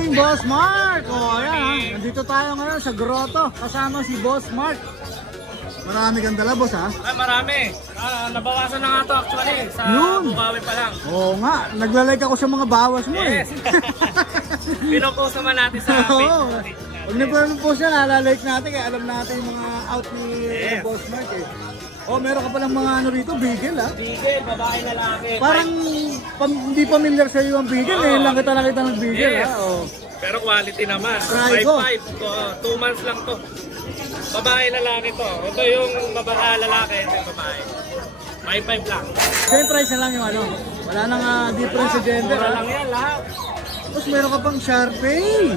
morning, Boss Mark! O, ayan ha. Nandito tayo ngayon sa grotto. Kasama si Boss Mark. Marami kang dala, boss ha? Ay, marami. Nabawasan na nga ito actually. Sa Bukawi pa lang. Oo nga. Naglalike ako sa mga bawas mo yes. Pinopost naman natin sa page. Pag nag-post yan, nalalike natin. Kaya alam natin yung mga out ni Boss Mark eh. Oh, meron ka palang mga ano rito, beagle ha? Beagle, babae na lalaki. Parang hindi familiar sa iyo ang beagle eh. Lang kita nakita ng beagle ha? Oh. Pero quality naman. 5'5". 2 months lang to. Babae lalaki to. Ito yung lalaki, ito yung babae. 5'5" lang. Same price na lang yung ano. Wala nang difference sa gender. Mura lang yan lahat. Tapos meron ka pang Sharpei.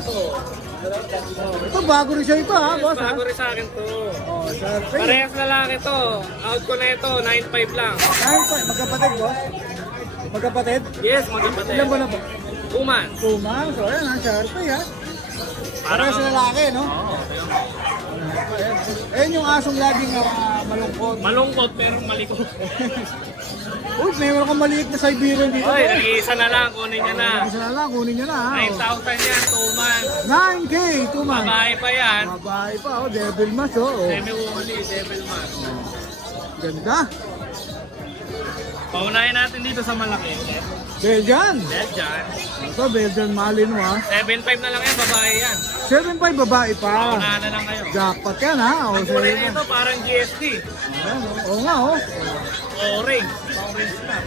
Ito bago rin siya ito ha, boss ha? Bago rin sa akin to. Oh, Sharpei. Parehas lalaki to. Out ko na ito, 9'5" lang. 9'5", magkapatid boss? Magkapatid? Yes, magkapatid. Ilan ba na po? 2 months. 2 months. So ayan ha, Sharpei ha. Parehas na lalaki no? Oo. Ayan yung asong laging malungkot. Malungkot pero malikot. Uy, meron kang maliit na Siberian dito. Oy, nag-iisa na lang, kunin nyo na. Isa na lang, kunin nyo na ha. 9,000 yan, 2 months. 9K, 2 months. Babae pa yan. Babae pa, oh, devil mask oh. Semi-woolly, devil man. Ganda. Paunahin natin dito sa malaki. Belgian. Belgian. Ito, Belgian Malino ha. 7'5" na lang yan, babae yan. 7'5", babae pa. Paunahan na lang kayo. Jackpot yan ha. Ang kulay nito parang GST. Oo nga oh. Orange. Orange na.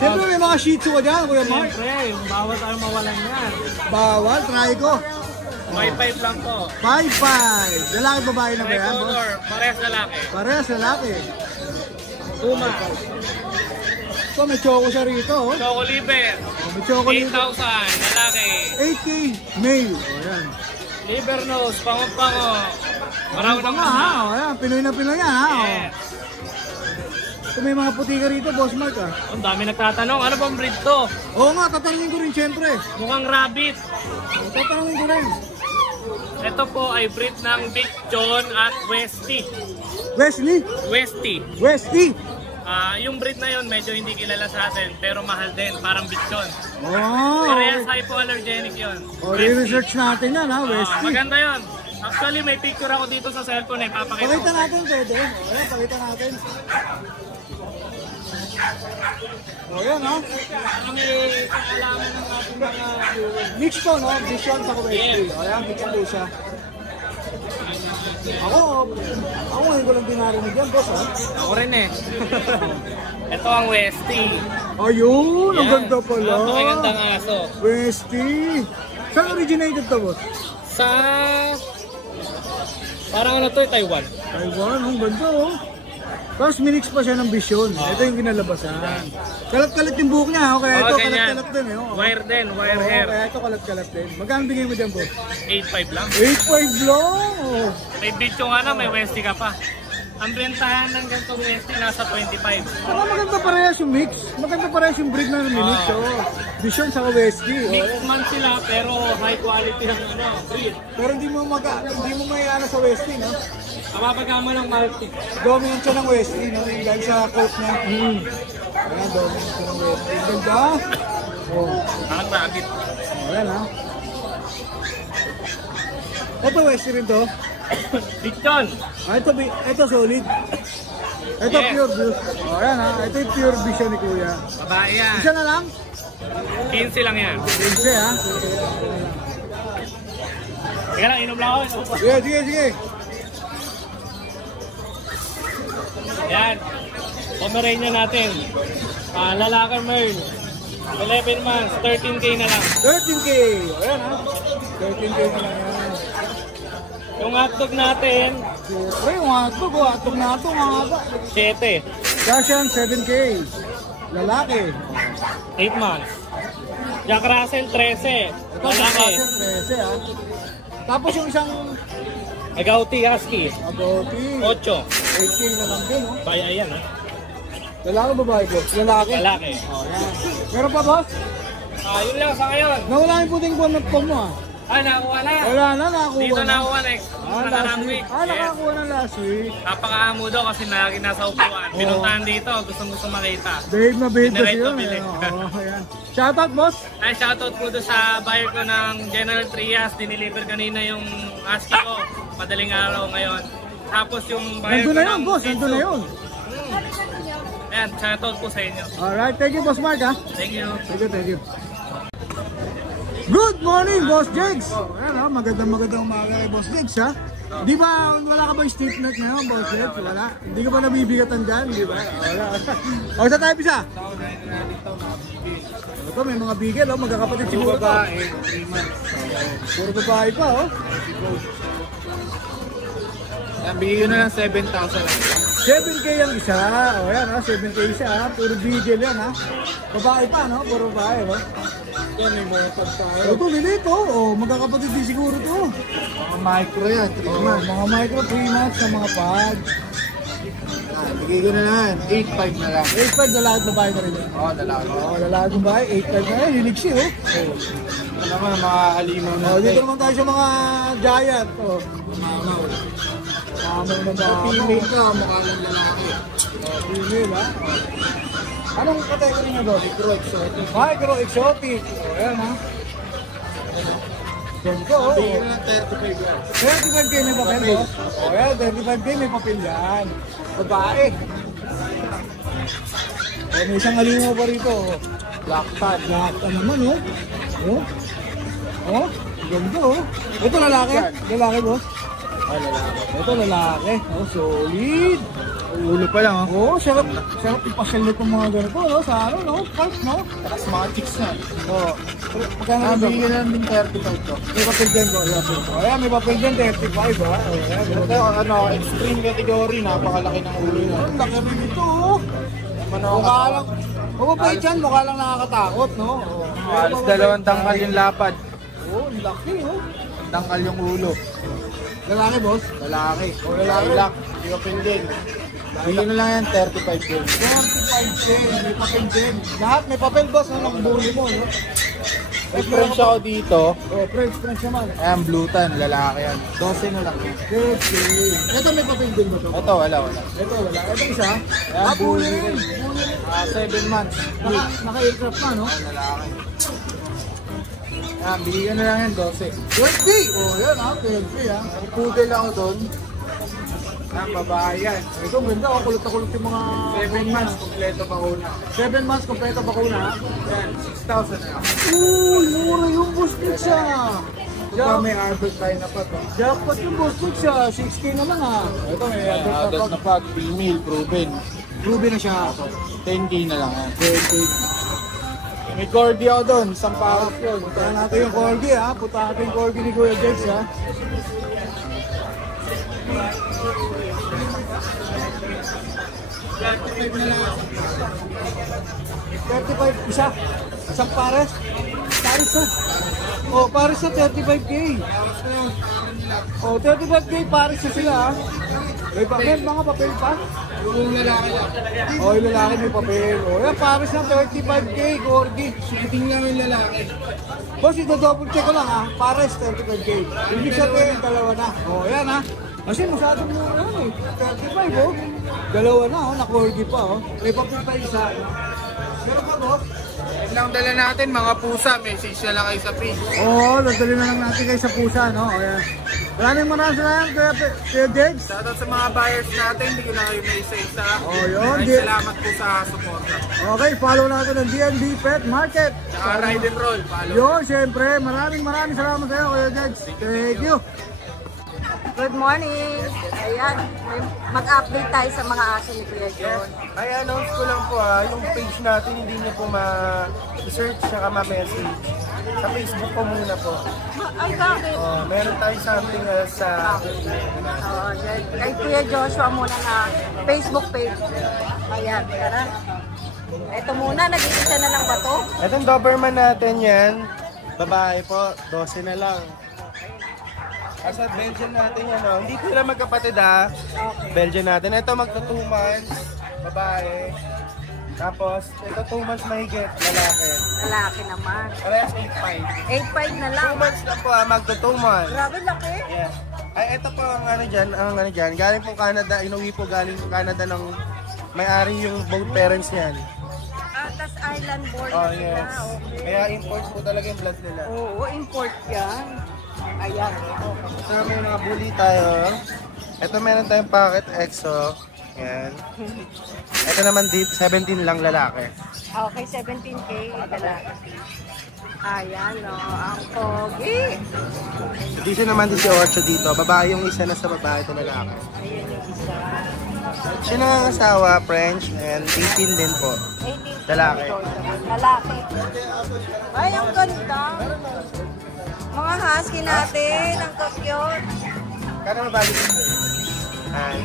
Siyempre may mga shih tzu ka dyan, Kuya Mark. Siyempre, bawal tayo mawalan yan. Bawal, try ko. 5'5" lang to. 5'5". Lalaki babae na ba yan? Tricolor, parehas lalaki. Parehas lalaki. 2 months. So may choco siya rito oh. Choco liver. May choco liver. 8,000, lalaki. 8K male. O yan. Liver nose, pango-pango. Marami Ano nga ha? O yan, Pinoy na Pinoy yan ha. Yes. So may mga puti ka rito, Boss Mark ha. Ang dami nagtatanong, ano bang breed to? Oo nga, tatanungin ko rin siyempre. Mukhang rabbit. Tatanungin ko rin. Ito po ay breed ng Bichon at Westie. Wesley? Westie. Yung breed na yun medyo hindi kilala sa atin pero mahal din, parang Bichon. Oh. Parehas hypoallergenic yun. O, re-research natin yan ha, Wesley. Maganda yun. Actually may picture ako dito sa cellphone eh, papakita Pakita ko. natin, pwede. O yan, pakita natin. O yan ha. Kami kaalaman ng ating mga viewers. Mix to no, Vision sa Wesley. O yan, mix po siya. Ako ngayon ko lang dinarinig yan, boss ha. Ako rin eh. Ito ang Westie. Ayun, ang ganda pala. Ito ay gandang aso. Wesley. Saan originated to, boss? Sa... Parang ano to, Taiwan. Taiwan, ang ganda oh. Tapos minix pa siya ng Vision. Ito yung kinalabasan. Kalat-kalat yung buhok niya, kaya ito ganyan. kalat-kalat din eh. Oh. Wire din, wire hair. Kaya ito kalat-kalat din. Magkano bigay mo dyan, boss? 8.5 lang. 8.5 lang. Oh. May bityo nga na, may Westie ka pa. Ang bentahan ng ganitong Westie nasa 25. Pero maganda parehas yung mix. Maganda parehas yung breed na minix. Oh. Vision sa Wesley. Mixed man sila pero high quality ang breed. Pero hindi mo may ano sa Wesley, no? Kapapagama ng multi. Dominant siya ng Wesley, no? Yung dahil sa coat niya. Ayan, dominant siya ng Wesley. Ganda. Oh. Ang rabbit. Ayan, ha? Ito Wesley rin to. Bichon. Ito solid. Ito pure blue. Oh, ayan ha. Ito yung pure vision ni Kuya. Babae yan. Isa na lang? 15 lang yan. 15 ha. Teka lang, inom lang ako. Sige. Yan. Pomeranian natin. Lalaki Merl. 11 months, 13K na lang. 13K. Ayan ha. 13K na lang yan. Yung hotdog natin, Siyempre, yung hotdog na ito, mga haba. 7. Dashan, 7K. Lalaki. 8 months. Jack Russell, 13. Ito, Lalaki. 13 ha. Tapos yung isang Agouti Husky, Agouti. 8. 8K na lang din, oh. Baya yan ha. Lalaki babae po? Lalaki? Lalaki. Oh, yan. Meron pa, boss? Yun lang sa ngayon. Nawala yung puting buwan na pom mo, ah. Nakuha na. Wala na, nakakuha Dito na. nakuha na eh. Nakarang week. Nakakuha na last week. Napakaamo daw kasi lagi nasa upuan. Pinuntahan dito, gusto makita. Behave na behave kasi Dinirect yun. na bili. Ayan. Shoutout, boss. Ay, shoutout po doon sa buyer ko ng General Trias. Diniliver kanina yung ASCII ko. Madaling araw ngayon. Tapos yung buyer Nandun ko na yun, ng boss. Shih Nandun na Tzu. yun. Ayan, shoutout po sa inyo. Alright, thank you, boss Mark, ha. Thank you. Thank you. Good morning, Boss Jigs! Ayan, magandang umaga kay Boss Jigs, ha? Di ba, wala ka ba yung stiff neck ngayon, Boss Jigs? Wala? Hindi ka ba nabibigatan dyan, di ba? Wala. O, saan tayo pisa? Ito, may mga bigel, oh. Magkakapatid siguro ito. Puro babae pa, oh. Yan, bigyan ko na lang 7,000 lang. 7K ang isa. O, yan, ha? 7K isa, ha? Puro bigel yan, ha? Babae pa, no? Puro babae, no? Yan, may mga pagkain. Ito, lilito. O, magkakapatid din siguro to. Mga micro yan, 3 Oh, months. mga micro 3 months na mga pag. Bigay ko na lang, 8,500 na lang. 8.5 lalaki at babae na rin yun. Oo, lalaki. Oo, lalaki at babae, 8.5 na rin. Hilig siya, oh. Ito naman, mga halimaw na. Oh, dito naman tayo sa mga giant. Oh, Mamaw. mamaw na ba? Female ka, mukha ng lalaki. Female, ha? Anong category niya doon? Micro exotic. Micro exotic. Oh, yan, ha? Ganito, oh. Bigay ko na lang 35 yan. 35K may papel, boss. Oh, yan, 35K may papel yan. Babae. Oh, may isang alimaw pa rito, oh. Black Pad. Lahat ka naman, oh. Oh. Oh. Ganda, oh. Ito lalaki. Lalaki, boss. Oh, lalaki. Ito lalaki. Oh, solid. Ulo pa lang, Oh, oh. sarap. Sarap ipasyal itong mga ganito, no? Sa ano, no? Park, no? Tapos mga chicks na. Oh. Magkano ito? Bigyan na lang din 35 to. May papel din ko. Ayan, may papel din. 35, ha? Oh, ayan. Ito, ano, extreme category. Napakalaki ng ulo niya. Oh, laki rin ito, oh. Mukha lang. Mababait yan, mukha lang nakakatakot, no? Oh. Halos dalawang tangkal yung lapad. Oh, laki, oh. Tangkal yung ulo. Lalaki, boss. Lalaki. Oh, lalaki. Black. Yung din. Bigyan na lang yan, 35 din. 35 din. May papel din. Lahat may papel, boss. Ano ang bulo mo, no? May French ako dito. Oh, French naman. Ayan, blue tan. Lalaki yan. 12 na lang yan. Okay. Ito may papel din ba ito? Ito, wala. Ito, wala. Ito isa. Ayan, Bully bully rin. rin. 7 months. Naka-aircraft pa, no? Lalaki. Ayan, bigyan na lang yan, 12. 20! Oh, yan ha. 20 ha. May poodle ako doon. Ayan, babae yan. Ito, ganda. Oh, kulot na kulot yung mga... 7 months, kompleto pa una. 7 months, kompleto bakuna ha. Ayan, 6,000 na lang. Uy, mura yung bustik siya. Ito may adult tayo na pa to. Jackpot yung bustik siya. 6K naman ha. Ito, may Ayan, adult na pag, female, proven. Ruby na siya. 10K na lang yan. 20. May corgi ako doon, isang parot yun. Puntahan natin yung corgi ha. Puntahan natin yung corgi ni Kuya Jex ha. $35 isa. Isang pares. Pares na. Oh, pares na 35K. Oh, 35K pares na sila ha. May papel, mga papel pa. Yung lalaki lang. Oh, yung lalaki may papel. Oh, yan pares na 35K, corgi. Shooting lang yung lalaki. Boss, ito double check ko lang ha. Pares 35K. Ibig sabihin, dalawa na. Oh, yan ha. Kasi masyadong mura yan eh. 35 oh. Dalawa na oh, na-corgi pa oh. May papel pa isa. Meron pa boss? Yan lang dala natin, mga pusa. Message na lang kayo sa page. Oo, dadali na lang natin kayo sa pusa, no? O yan. Maraming salamat Kuya Jegs. Shoutout sa mga buyers natin, hindi ko na kayo may isa-isa. Oh, yun. Maraming salamat po sa suporta. Okay, follow natin ang DNB Pet Market. Tsaka ride and roll, follow. Yun, syempre, maraming salamat sa iyo Kuya Jegs. Thank you. Good morning! Ayan, mag-update tayo sa mga aso ni Kuya John. Ay, announce ko lang po yung page natin hindi niyo po ma-search saka ma-message. Sa Facebook po muna po. Ay, bakit? Meron tayo something sa... Kay Kuya Joshua muna na Facebook page. Ayan, tara. Ito muna, nag-iisa na lang ba to? Itong Doberman natin yan, babae po, 12 na lang. Asa Belgian natin yan, hindi po sila magkapatid Belgian natin. Ito magta 2 months, babae. Tapos, ito 2 months mahigit, lalaki. Lalaki naman. Parehas 8.5. 8.5 na lang. 2 months na po, magto 2 months. Grabe laki. Yes. Ay, ito po ang ano dyan, galing po Canada, inuwi po galing po Canada ng may-ari yung both parents niyan. Tas island born Oh, sila. yes. Okay. Kaya import po talaga yung blood nila. Oo, import yan. Ayan. Ito na may mga bully tayo. Ito meron tayong pocket EXO. Yan. Ito naman deep, 17 lang lalaki. Okay, 17K. Lalaki. Ayan, no. Ang pogi. Dito naman 18 dito. Babae yung isa na sa babae, ito lalaki. Ayan yung isa. Siya nangangasawa, French, and 18 din po. 18K. Lalaki. Lalaki. Ay, ang ganda. Mga husky natin. Ang cute. Kano mabalik ito? Ay,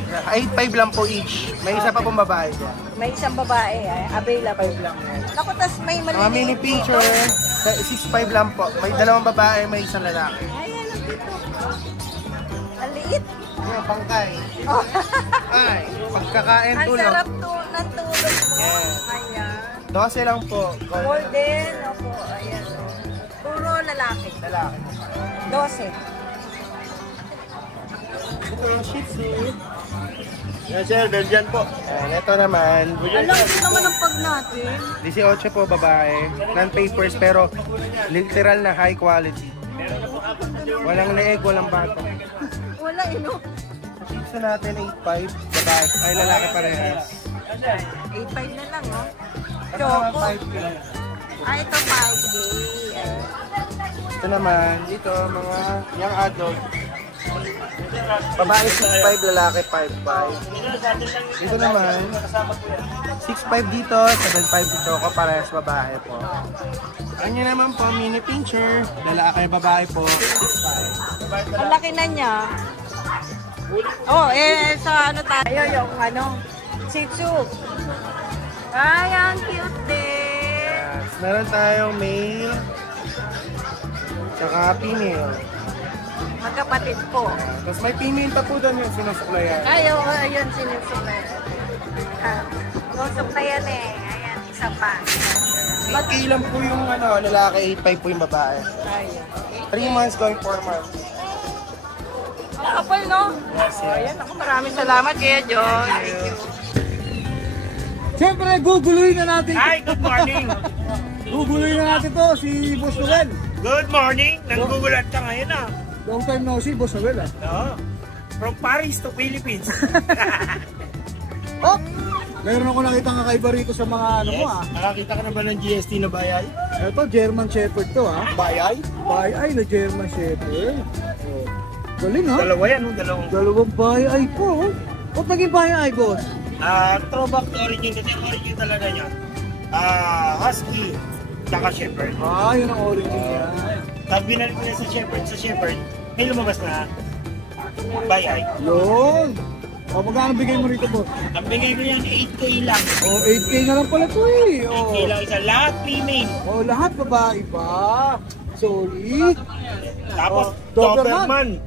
8.5 lang po each. May isa pa pong babae dyan. May isang babae. Available lang. Naku, tas may Mga maliliit mini picture, 6.5 lang po. May dalawang babae, may isang lalaki. Ayan, nandito. Ang liit. Yung pangkay. Oh. Ay, pagkakain Ang tulog. sarap ng tulog mo. Yes. Ayan. 12 lang po. Golden. Opo, ayan. Puro lalaki. Lalaki. 12. Ito yung Shih Tzu. Yes sir, Belgian po. Ayan, ito naman. Alam ko naman ang pag natin. 18 po babae. Non-papers pero literal na high quality. Walang leeg, walang bata. Wala, ino. Shih Tzu natin 8.5. Babae. Ay, lalaki parehas. 8.5 na lang, oh. Ito naman Choco. 5K. Ito 5K. Ayan. Ito naman, dito mga young adult. Babae 6'5", lalaki 5'5". Dito naman, 6'5" dito, 7'5" si Choco, parehas babae po. Kanya naman po, mini pincher, lalaki babae po, 6'5". Ang laki na niya. Oh, sa ano tayo, yung ano, Shih Tzu. Ay, ang cute din. Yes. Meron tayong male, tsaka female. Magkapatid po. Tapos may female pa po doon yung sinusuklayan. Ay, oo, ayun, sinusukay. Nusok na yan eh. Ayan, isa pa. 8K lang po yung ano, lalaki, 8'5" po yung babae. Ayan. 3 months going 4 months. Ang kapal, no? Yes, Oh, ayan, ako maraming salamat kaya, John. Siyempre, guguluhin na natin. Hi, good morning. Guguluhin na natin to, si Boss Noel. Good morning. Nanggugulat ka ngayon ah. Long time no see, Boss Noel ah. No? From Paris to Philippines. Oh! Meron ako nakita kakaiba rito sa mga ano mo ah. Nakakita ka na ba ng GST na bayay? Ito, German Shepherd to ah. Bayay? Bayay na German Shepherd. Oh. Galing ha? Dalawa yan, no? Dalawang bayay po. Ba't naging bayay, boss? Throwback to origin kasi origin talaga niya. Husky, tsaka Shepherd. Ah, yun ang origin niya. Tapos binalik ko niya sa Shepherd, may lumabas na bayay. Yun. O, magkano bigay mo rito, boss? Ang bigay ko yan 8K lang. O, 8K na lang pala to eh. O, 8K lang isa, lahat female. lahat babae pa. Solid. Tapos Doberman. Doberman.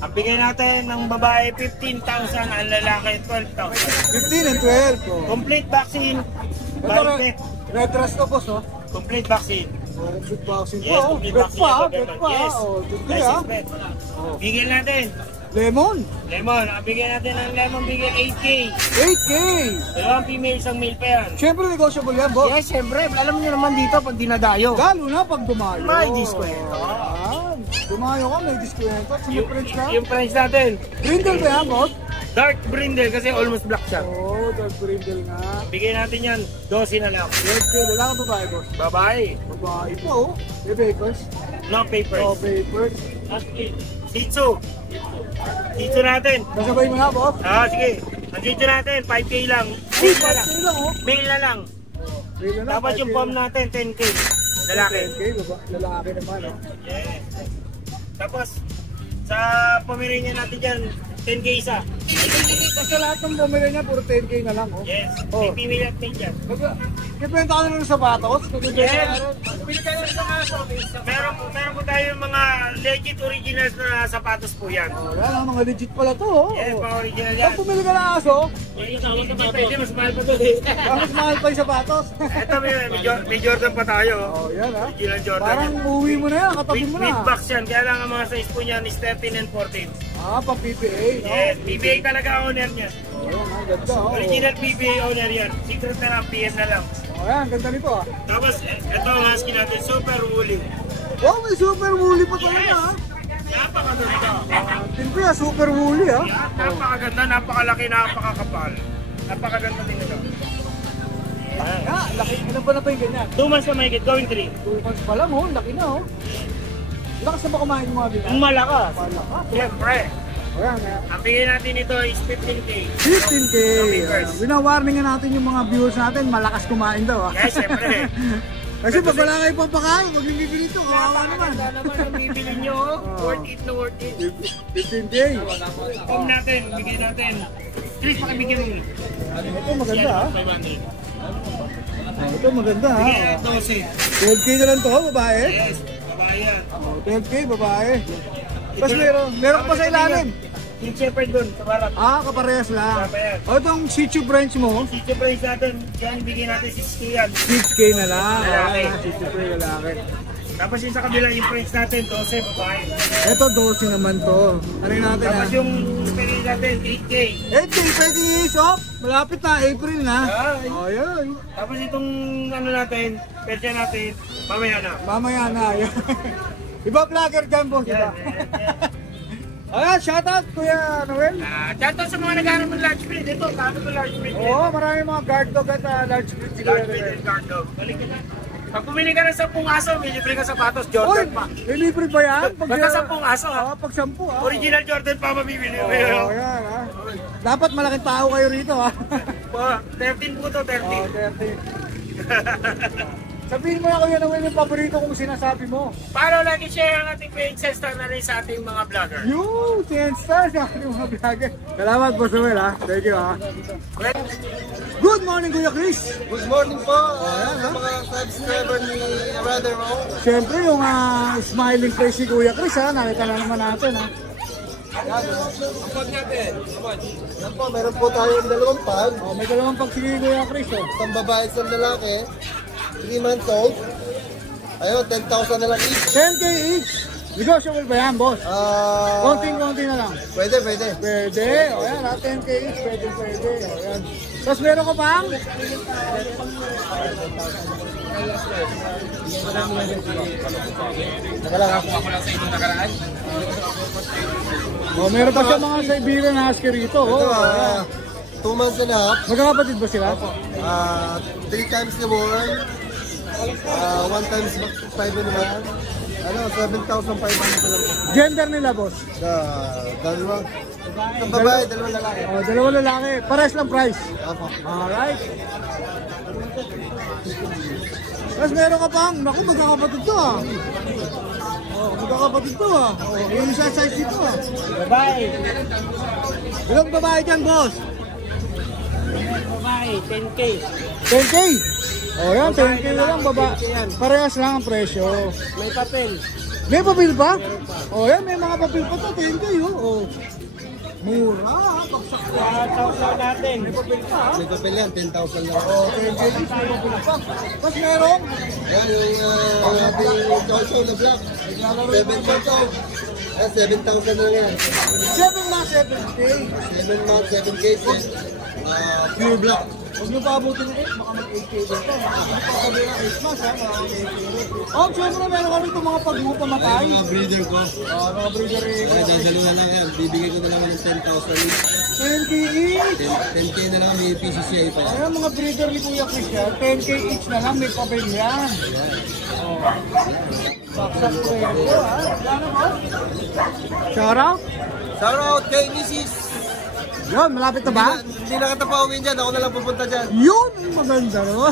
Ang bigay natin ng babae 15,000, ang lalaki 12,000. 15 and 12. O. Complete vaccine. Ito, Balik. red dress to, boss, oh. Complete vaccine. Complete boxing Yes, po. complete Bet vaccine. pa, yung bet Doberman. pa. Yes. O, tuloy Yes, ah. bet. Bigyan natin. Lemon. Lemon, ang bigay natin ng lemon bigay 8K. 8K. Dalawang female, isang male pa yan. Siyempre, negotiable yan, boss. Yes, syempre. Alam niyo naman dito pag dinadayo. Lalo na pag dumayo. May diskwento. Ayan. Dumayo ka, may diskwento. At sa friends na. Yung price natin, Brindle ba yan, boss? dark brindle kasi almost black siya. Oo, dark brindle nga. Bigay natin yan, 12 na lang. 8K, lalaki babae, boss. Babae, Babae po, oh. May papers. no papers. No papers. Shih Tzu. Shih Tzu natin. Kasabay mo na, boss. Sige. Ang Shih Tzu natin, 5K lang. Uy, Male na lang. 5K lang, oh. Male na lang. Pwede na, Tapos yung 5K pom lang. natin, 10K. Lalaki. 10K, lalaki naman, oh. Yes. Tapos, sa Pomeranian natin dyan, 10K isa. Basta lahat ng bumili niya, puro 10K na lang, oh. Yes. Oh. May female at male dyan. Ibenta ka na ng sapatos? Yes. Bili ka lang sa mga shopping. Meron po tayo yung mga legit originals na sapatos po yan. Oh, yan, mga legit pala to. Oh. Yes, mga original yan. Pag pumili ka ng aso, Pwede, mas mahal pa to eh. mas mahal pa yung sapatos. Ito, may Jordan pa tayo. Oh, yan ha. Original Jordan. Parang uwi mo na yan, katabi mo na. With box yan. Kaya lang ang mga size po niyan is 13 and 14. Ah, pang PPA, no? Yes, PBA talaga owner niya. Oh, yan, ang ganda. Oh. Original PBA owner yan. Secret na lang, PS na lang. Oh, yan, ganda nito ah. Tapos, ito ang husky natin, super woolly. Oh, may super woolly pa talaga ah. Napakaganda. Siyempre ah, super woolly ah. Napakaganda, napakalaki, napakakapal. Napakaganda din ito. Ah, laki. Ilan pa na pa yung ganyan? 2 months pa mahigit, going 3. 2 months pa lang oh, laki na oh. Lakas na ba kumain yung mga bigas? Ang malakas. Malakas. Siyempre. Oh, yan, yan. Ang bigay natin ito is 15K. 15K. First. Winawarningan natin yung mga viewers natin, malakas kumain daw ah. Yes, siyempre. Kasi pag wala kayo papakain, pag hindi ito, kawawa naman. Napakaganda naman ang bibili nyo. Worth it na worth it. 15K. Home natin, bigay natin. Please, pakibigyan mo. Ito maganda ah. 500. Ito maganda ah. Bigay natin 12K na lang to, babae. 12. Yes, babae yan. 12K, babae. Tapos meron pa sa ilalim. Yung shepherd dun, sa barat. Ah, kaparehas lang. Kasama yan. O itong Shih Tzu French mo, Sitio price natin, yan bigay natin 6K yan. 6K na lang. Lalaki. Ah, Shih Tzu French lalaki. Tapos yung sa kabila, yung price natin, 12, babae. Ito 12 naman to. Ano yung natin Tapos ah? yung spinning natin, 8K. 8K, pwede i-shop. Malapit na, April na. Ay. Oh, yun. Tapos itong ano natin, persya natin, mamaya na. Mamaya na. Iba vlogger dyan po sila. Ayan, shoutout Kuya Noel. Shoutout sa mga naghanap ng large breed. Ito, kano ng large breed? Oo, maraming mga guard dog at large breed si Kuya Large breed Noel. and guard dog. Balik ka na. Pag pumili ka ng 10 aso, may libre ka sapatos, Uy, Jordan pa. may libre ba yan? Basta 10 aso ha. Oo, pag 10 ah. Original Jordan pa mabibili. Oo, yan ah. Dapat malaking tao kayo rito ah. 13 po to, 13. Oh, 30. Sabihin mo na Kuya Noel yung paborito kong sinasabi mo. Para lagi share ang ating page, star na rin sa ating mga vlogger. Yung 10 stars sa aking mga vlogger. Salamat Boss Noel ha. Thank you ha. Good morning Kuya Chris. Good morning po sa mga subscriber ni Brother Mo. Siyempre yung smiling face si Kuya Chris ha. Nakita na naman natin ha. Yan po, meron po tayong dalawang pag. Oh, may dalawang pag si Kuya Chris oh. Isang babae, isang lalaki. 3 months old. Ayun, 10,000 na lang each. 10K each. Negotiable ba yan boss? Konting-konti na lang. Pwede, pwede. Pwede. O yan ha. 10K each. Pwede. O yan. Tapos meron ka pang? Saka lang ako. O meron pa siya mga Siberian Husky rito. Ito, Oh, 2 months and a half. magkakapatid ba sila? 3 times the born. 1 times 5 naman. Ano, 7,500 na lang po. Gender nila boss? Dalawa. Isang babae, dalawang lalaki. O, dalawang lalaki. Pares lang price. Apo. Alright. Tapos meron ka pang, naku magkakapatid to ah. Oh, magkakapatid to ah. Oh, yung isa size dito ah. Babae. Ilang babae dyan boss? Babae, 10K. 10K. Oh yan, 10K na lang baba. Parehas lang ang presyo. May papel. May papel pa? Oh yan, may mga papel pa to. 10K oh. Mura ah. Baksak pa. Sausaw natin. May papel pa ah. May papel yan, 10,000 lang. Oh, 10K each, may papel pa. Tapos meron? Yan yung ating chow na black. 7 chow. 7,000 na lang yan. 7 na 7K. 7 months, 7K. Pure black. Huwag nyo paabutin ng 8, baka mag-8K dito. Sabi ng 8 months ha, mga 8K. Oh, syempre meron kami itong mga pag-mo pamatay. Mga breeder ko. Mga breeder eh. Kaya dadalo na lang yan. Bibigay ko na lang ng 10,000 each. 10K each. 10K na lang, may PCCI pa yan. Ayan mga breeder ni Kuya Chris yan. 10K each na lang, may papel yan. Oh. Baksak ko ito ha. Ano ba? Shout out? Shout out kay Mrs. Yun, malapit na ba? Hindi na kita pa-uwiin dyan. Ako na lang pupunta dyan. Yun! Maganda no?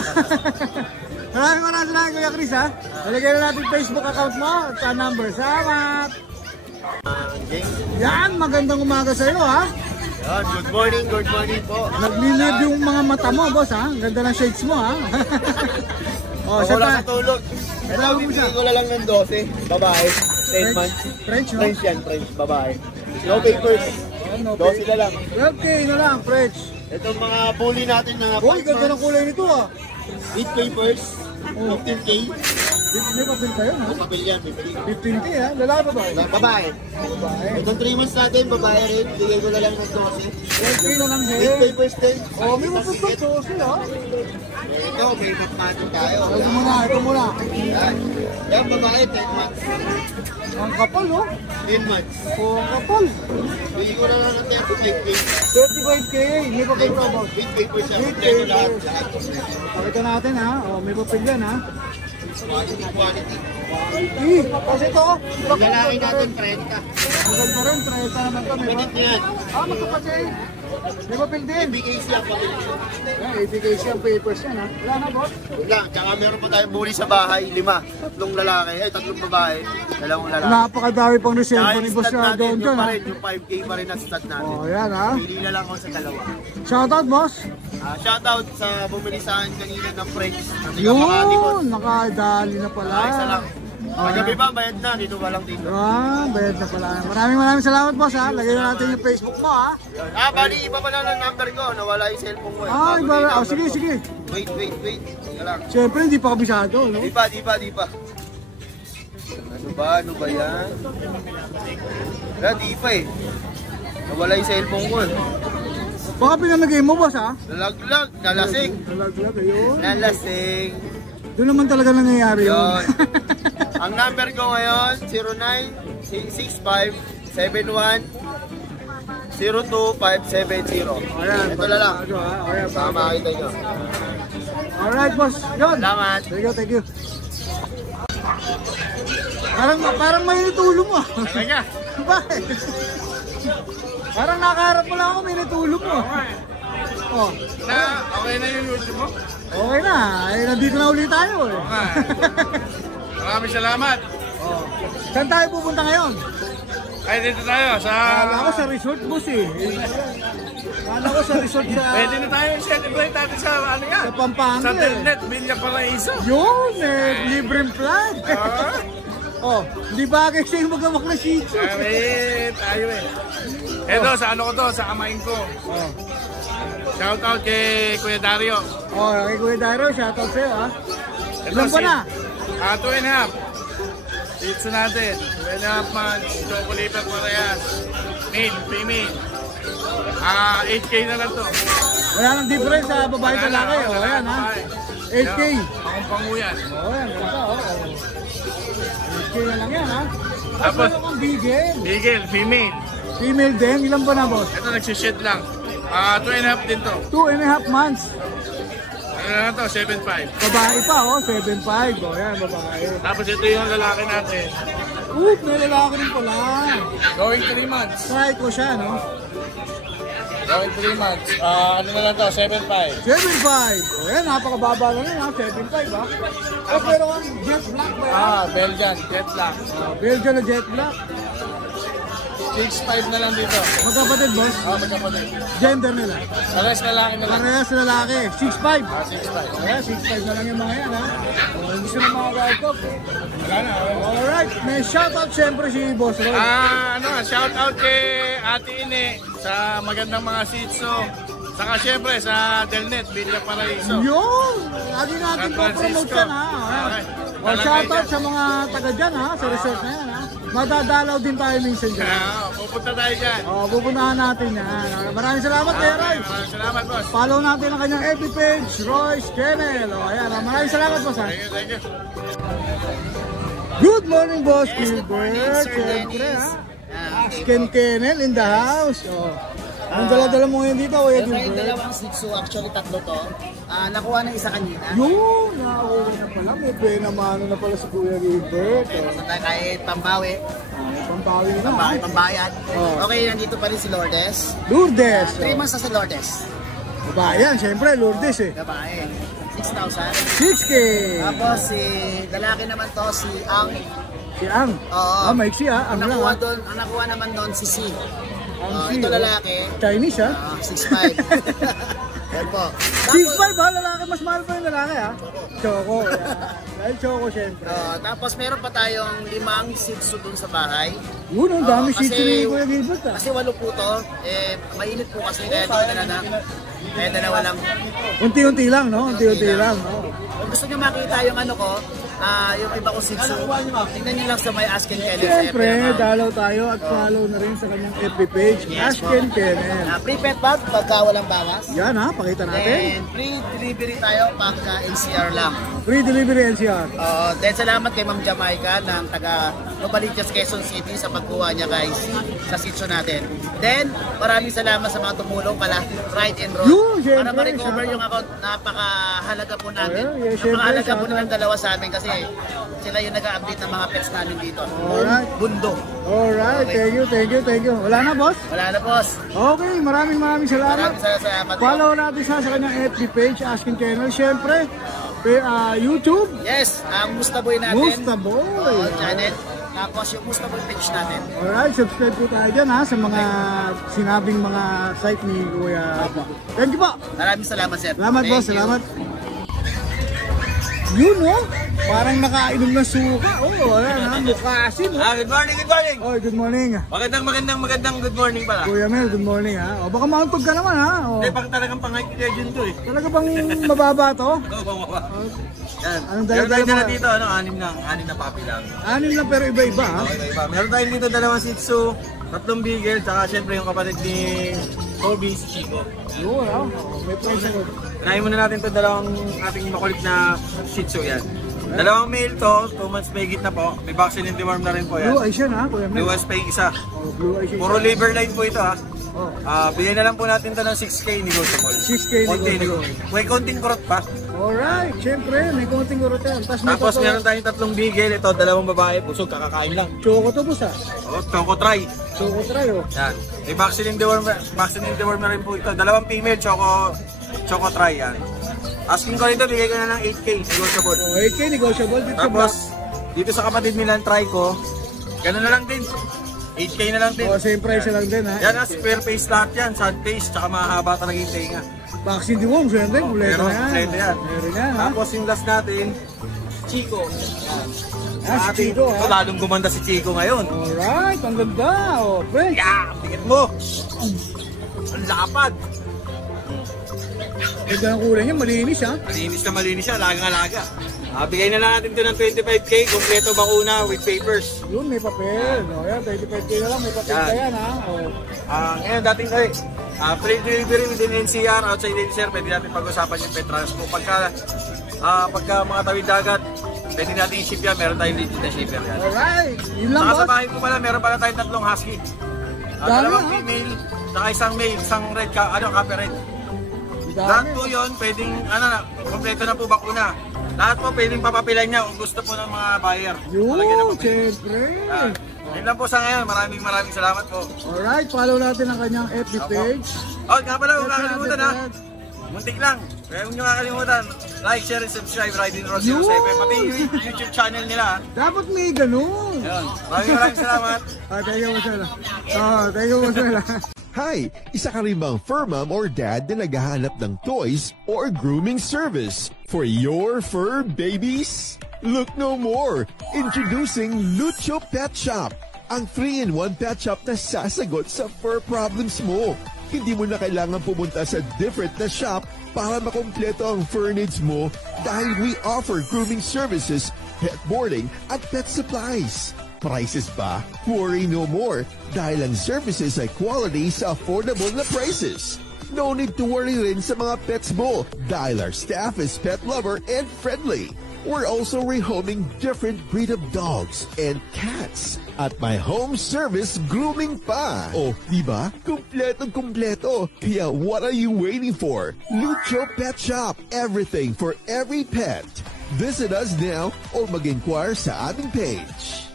Maraming salamat Kuya Chris ha. Nalagay na natin Facebook account mo at sa number. Salamat! Yan! Magandang umaga sa iyo ha. Yan, good morning po. Naglilib yung mga mata mo, boss, ha? Ang ganda ng shades mo, ha? Oh, Ako lang sa tulog. Ito, bibigyan ko na lang ng 12, babae, 10 months. French, no? French yan, French, babae. No papers, No, 12 na lang. 12K na lang, French. Itong mga bully natin na Uy, ganda ng kulay nito, ha? with papers, 15K. May papel kayo, ha? Papel yan, 15K, ha? Lalaki ba ba? babae. Babae. Itong 3 months natin, babae rin, bigay ko na lang ng 12. 12K na lang With din. papers din. Oh, may mapapag to sila. Ito, may mapatong tayo. Ito muna. Yan. Yan, babae, 10 months. Ang kapal, oh. 10 months. Oh, ang kapal. Bigay ko na lang ng 35K. 35K. May papel ka ba? With papers yan. With Kompleto lahat. papers. Pakita natin, ha? Oh, may papel yan, ha? Quality. Kasi ito, Lalaki natin, 30. maganda rin, 30 naman kami. Minit na yan. Magkapatid. May papel din. BKC ang papel. Ibigay siyang papers yan, ha? Wala na, boss? Wala. Tsaka meron pa tayong bully sa bahay, 5. 3 lalaki, ay 3 babae, 2 lalaki. Napakadami pang Tsaka reserva yung ni boss stud na natin, doon yung dyan, pa ha? rin, yung 5K pa rin ang stud natin. Oh, yan, ha? Pili na lang ako sa 2. Shoutout, boss. Shoutout sa bumili sa akin kanina ng French. Makati ko. Yun, nakadali na pala. Isa lang. Paggabi pa, bayad na. Dito ka lang dito. Bayad na pala. Maraming salamat, boss, ha? Lagyan na natin yung Facebook mo, ha? Bali, iba pa na ng number ko. Nawala yung cellphone ko. Iba Bago na. yung Oh, number sige, ko. sige. Wait. Teka lang. Siyempre, hindi pa kabisado, no? Di pa. Ano ba yan? Wala, di pa eh. Nawala yung cellphone ko eh. Baka pinamigay mo, boss, ha? Nalaglag, nalasing. Talaglag, ayun. Nalasing. Doon naman talaga nangyayari yun. Yun. Ang number ko ngayon, 0965-71-02570. Ayan, Ito na lang. Ayan, Baka makita nyo. alright, boss. Yun. Salamat. Thank you. Parang mainit ulo mo. Talaga. Bakit? Parang nakaharap mo lang ako, mainit ulo mo. Oh, Okay na yung YouTube mo? okay na. Nandito na ulit tayo, eh. Maraming salamat. Saan tayo pupunta ngayon? Ay, dito tayo sa... Kala ko sa resort, boss, eh. Kala ko sa resort sa... Pwede na tayo celebrate natin sa ano yan? Sa Pampanga, Sa eh. Delnet, Villa Paraiso. Yun, libreng flag. Oh, hindi bagay sa'yo magamak na shih tzu. Tayo eh. Eto, sa ano ko to, sa kamain ko. Oh. Shout out kay Kuya Dario. Oh, kay Kuya Dario, shoutout sa'yo, ha? Ilan pa na? 2.5. Pizza natin. 2.5 months. Chocolate Parehas. Male, female. 8K na lang to. Wala nang difference sa babae at lalaki. Oh, ayan, ha? 8K. Pangumpangu yan. Oh, ayan, ganda, oh. 8K na lang yan, ha? Tapos Tapos, meron kang bigel. Bigel, female. Female din, ilan pa na, boss? Ito, nagsished lang. 2.5 din to. 2.5 months. Ano na to? 7.5. Babae pa, oh, 7.5. Oh, ayan, babae. Tapos ito yung lalaki natin. May lalaki rin pala. Going 3 months. Try ko siya, no? Going 3 months. Ano na lang to? 7.5. 7.5. Oh, ayan, napakababa lang yun, ha? 7.5, ha? Oh, pero ang jet black ba yan? Belgian. Jet lang. Belgian na jet black. 6.5 na lang dito. Magkapatid, boss. Magkapatid. Gender nila. Alas lalaki na lang. Parehas na lalaki. 6'5". 6.5. Ayan, 6'5 na lang yung mga yan, ha? Oh, gusto ng mga guard ko. Wala na. Alright, may shoutout siyempre si Boss Roy. Shout out kay Ate Ine sa magandang mga sitso. Saka syempre sa Delnet, Villa Paraiso. Yun! Lagi natin San po promote Francisco. yan, ha? Okay. O, shoutout sa mga taga dyan, ha? Sa resort na yan, ha? Madadalaw din tayo minsan dyan. Pupunta tayo dyan. O, pupunahan natin yan. Maraming salamat, Kuya Roy. Maraming salamat, boss. Follow natin ang kanyang FB page, Roy's Kennel. O, ayan, maraming salamat, boss, ha? Thank you. Good morning, Boss Gilbert. Siyempre, ha? Skin Kennel in the house. O, anong dala-dala mo ngayon dito, Kuya Ito yung Gilbert? dalawang Shih Tzu, actually tatlo to. Nakuha ng isa kanina. Yun, nakauwi na pala. May penamano na pala si Kuya Gilbert. O, So kahit pambawi, may pampawi na, ha? pambayad. Oh. Okay, nandito pa rin si Lourdes. Lourdes. 3 months na si Lourdes. Babae yan, siyempre, Lourdes, eh. Babae. 6,000. 6K. Tapos si lalaki naman to, si Ang. Si Ang. Oo. Ah, maiksi, ha? Ang lang, ha? Ang nakuha naman doon si Si. Angsi, Ito oh. lalaki, Chinese, ha? 6'5". Yan po. 6'5", ha? Lalaki, mas mahal pa yung lalaki, ha? Choco, yan. Dahil Choco, syempre. Tapos meron pa tayong 5 Shih Tzu dun sa bahay. Yun, ang dami kasi- Shih Tzu ni Kuya Gilbert, ha? Kasi 8 po to, mainit po kasi kaya kaya dalawa lang. Unti-unti lang, no? Unti-unti lang, no? Kung gusto nyo makita yung ano ko, yung iba ko Shih Tzu, tingnan nyo lang sa My Ask and Kennel. Siyempre, dalaw tayo at follow na rin sa kanyang FB page, Ask and Kennel. Free pet bag, pagka walang bawas. Yan, ha? Pakita natin. And free delivery tayo pagka NCR lang. Free delivery NCR. Then salamat kay Ma'am Jamaica ng taga Novaliches, Quezon City sa pagkuha niya guys sa sitio natin. Then maraming salamat sa mga tumulong pala Ride and Roll Yun, syempre, para ma-recover shout yung account. Napakahalaga po namin. Yeah, syempre, Napakahalaga po shout nilang dalawa sa amin kasi sila yung nag-update ng mga pets namin dito. Alright. Bundo. Alright, thank you. Wala na, boss? Wala na boss. Okay, maraming salamat. Maraming salamat. Follow natin sa kanyang FB page, Ask and Kennel. Siyempre, YouTube, Yes, ang Mustaboy natin. Mustaboy. Channel. Tapos yung Mustaboy page natin. Alright, subscribe po tayo dyan, ha, sa mga sinabing mga site ni Kuya. Thank you po. Maraming salamat sir. Salamat, Thank boss. you. Salamat. Yun, no? Parang nakainom ng suka. Wala na. Mukha asin, no? Good morning, good morning. Oh, good morning. Magandang good morning pala. Kuya Mel, good morning, ha? O, baka mauntog ka naman, ha? O, Talagang pang-hike legend to eh. talaga bang mababa to? Yan. Anong Meron dala-dala tayo mo? na dito, anim na puppy lang. Anim lang pero iba-iba, ha? Iba. Meron tayo dito 2 Shih Tzu, 3 Beagle, saka syempre yung kapatid ni Kobe, si Chico. Yun, ha? May price ako. Try muna natin to 2 ating makulit na Shih Tzu yan. 2 male to, 2 months may na po. May vaccine and deworm na rin po yan. Blue eyes yan, ha? Kuya Mel. Blue eyes pa yung isa. Oh, blue eyes yan. Puro liver line po ito ha. Oh, Bigyan na lang po natin to ng 6K negotiable. 6K Konti negotiable. May konting kurot pa. alright, syempre, may konting urot yan. Tapos meron tayong 3 Beagle. Ito, 2 babae. Busog, kakakain lang. Choco to, boss, ha? Choco try. Choco try, oh. Yan. May vaccine and deworm na rin po ito. 2 female, choco try yan. Asking ko nito, bigay ko na ng 8K negotiable. Oh, 8K negotiable dito. Tapos, dito sa kapatid nilang try ko, gano'n na lang din. 8K na lang din. Oh, same price lang din, ha? Yan na, square face lahat yan. Sun face, tsaka mahaba talaga yung tenga. Vaccine deworm, syempre, kuleto Meron, yan. kuleto yan. Meron yan, ha? Tapos yung last natin, Chico. Ah, si Chico, ha? Ito, lalong gumanda si Chico ngayon. Alright, ang ganda. Oh, fresh. Yeah, tingin mo. Ang lapad. Ganda ng kulay niya, malinis, ha? Malinis siya, alagang-alaga. Bigay na lang natin ito ng 25K, kompleto bakuna with papers. Yun, may papel. Oh, yan, 25K na lang, may papel Yan. pa yan, ha? Oh. Ngayon, dating free delivery within NCR, outside NCR, pwede natin pag-usapan yung pet transpo. Pagka mga tawid dagat, pwede natin i-ship yan, meron tayong legit na shipper yan. Alright, yun lang, Saka sa boss. bahay ko pala, meron pala tayong 3 husky. Dami, 2 ha? female, saka isang male, isang red, copy red. Dami. Lahat po yun, pwedeng, kompleto na po bakuna. Lahat po pwedeng papapilan niya kung gusto po ng mga buyer. Talagyan Yun, ng papel. syempre. Yun lang po sa ngayon, maraming salamat po. Alright, follow natin ang kanyang FB page. Nga pala, huwag kakalimutan ha. Muntik lang. Kaya huwag nyo kakalimutan. Like, share, and subscribe. Riding Ross Yun! 07. Pati yung YouTube channel nila. Dapat may ganun. Ayun. Maraming salamat. Thank you, Marcela. Thank you, Marcela. Hi! Isa ka rin bang fur mom or dad na naghahanap ng toys or grooming service for your fur babies? Look no more! Introducing Lucho Pet Shop, ang 3-in-1 pet shop na sasagot sa fur problems mo. Hindi mo na kailangan pumunta sa different na shop para makompleto ang fur needs mo dahil we offer grooming services, pet boarding, at pet supplies. Prices ba? Worry no more dahil ang services ay quality sa affordable na prices. No need to worry rin sa mga pets mo dahil our staff is pet lover and friendly. We're also rehoming different breed of dogs and cats at my home service grooming pa. Oh, diba? Kumpletong-kumpleto. Kaya what are you waiting for? Lucho Pet Shop. Everything for every pet. Visit us now or mag-inquire sa aming page.